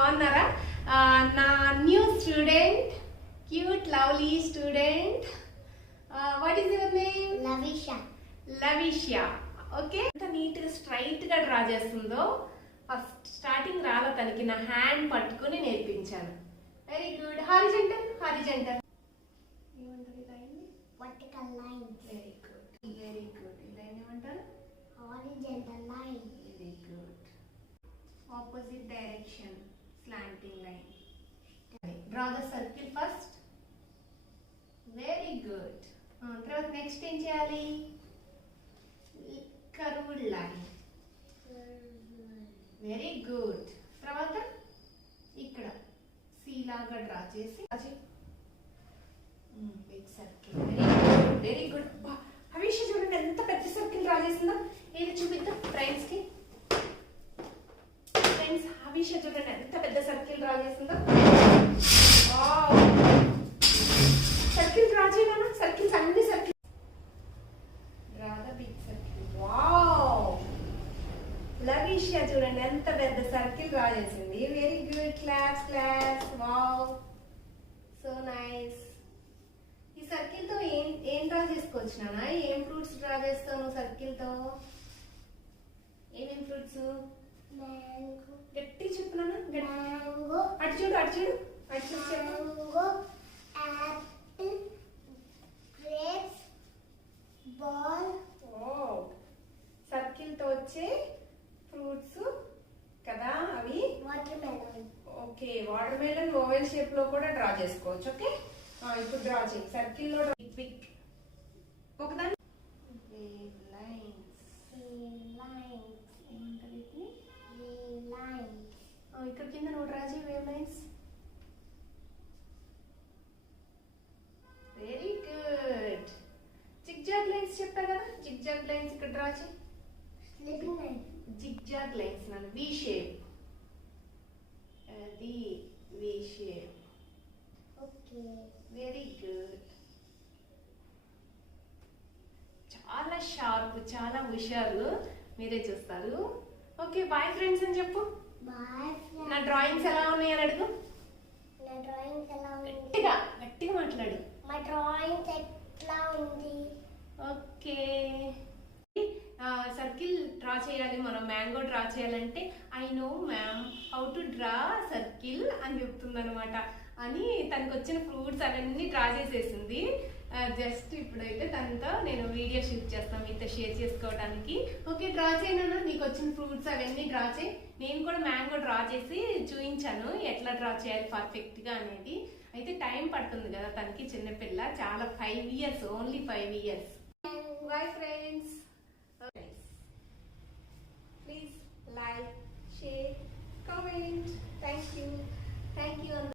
బాగున్నారా? నా new student, cute lovely student. What is your name? Lavisha. Okay, ఎంత neat గా స్ట్రైట్ గా డ్రా చేస్తుందో. ఫస్ట్ స్టార్టింగ్ రాలా తనకి, నా హ్యాండ్ పట్టుకుని నేర్పించాను. Very good. హారిజెంటల్ ఏమంటారు ఈ line? Vertical line. Very good, very good. ఈ లైన్ ఏమంటారు? Horizontal line. Very good. Opposite direction, slanting line. Draw the circle first. Very good. తర్వాత నెక్స్ట్ ఏం చేయాలి? Curved line. Very good. తర్వాత ఇక్కడ సి లాగా డ్రా చేసి big circle. Very good. Havisha చూడండి ఎంత పెద్ద సర్కిల్ డ్రా చేసిందో. ఏది చూపిద్దాం ఫ్రెండ్స్ కి. ఫ్రెండ్స్, హవీష చూడండి ఎంత పెద్ద సర్కిల్ డ్రా చేసిందో. సర్కిల్ డ్రా చేయనా? సర్కిల్స్ అన్ని circle draw the big circle. Wow, Lavisha చూడండి ఎంత పెద్ద సర్కిల్ డ్రా చేసింది. Very good. Claps claps. Wow, so nice. ఈ సర్కిల్ తో ఏం డ్రా చేసుకోవచ్చు నాన్న? ఏం ఫ్రూట్స్ డ్రా చేస్తావు సర్కిల్ తో? ఏమేం ఫ్రూట్స్? మ్యాంగో. గట్టి చెప్పు నాన్న. మ్యాంగో. అటు చూడు, అటు చూడు, అటు చూడు చెప్పు. Mango, apple, grapes, ball. Circle తో వచ్చే ఫ్రూట్స్ కదా అవి. Water melon. Okay, water melon oval shape లో కూడా డ్రా చేసుకోవచ్చు. ఓకే, ఇప్పుడు డ్రా చేయి. సర్కిల్ లో బిగ్ ఒకదాని లైన్స్. ఏమంటారు ఇది? ఇక్కడ కింద నువ్వు డ్రా చేయి wave lines. Very good. Zigzag lines చెప్పా కదా, జిగ్జాగ్ లైన్స్ ఇక్కడ డ్రా చేయి. Slipping line. జిగ్జాగ్ లైన్స్ నాన్న. V shape. అది V shape. Okay. Very good. చాలా షార్ప్, చాలా హుషారు. మీరే చూస్తారు. ఓకే, బాయ్ ఫ్రెండ్స్ అని చెప్పు. బాయ్. నా డ్రాయింగ్స్ ఎలా ఉన్నాయి అని అడుగు. నా డ్రాయింగ్ ఎలా ఉంది? గట్టిగా గట్టిగా మాట్లాడు. మా డ్రాయింగ్ ఎట్లా ఉంది? ఓకే, సర్కిల్ డ్రా చేయాలి మనం. మ్యాంగో డ్రా చేయాలంటే I know ma'am how to draw circle అని చెప్తుంది అనమాట. అని తనకు వచ్చిన ఫ్రూట్స్ అవన్నీ డ్రా చేసేసింది. జస్ట్ ఇప్పుడైతే తనతో నేను వీడియో షూట్ చేస్తాను మీతో షేర్ చేసుకోవడానికి. ఓకే, డ్రా చేయనా? నీకు వచ్చిన ఫ్రూట్స్ అవన్నీ డ్రా చేయి. నేను కూడా మ్యాంగో డ్రా చేసి చూపించాను ఎట్లా డ్రా చేయాలి పర్ఫెక్ట్ గా అనేది. అయితే టైం పడుతుంది కదా తనకి, చిన్నపిల్ల, చాలా 5 years, only 5 years. Boy friends. Please like, share, comment. Thank you.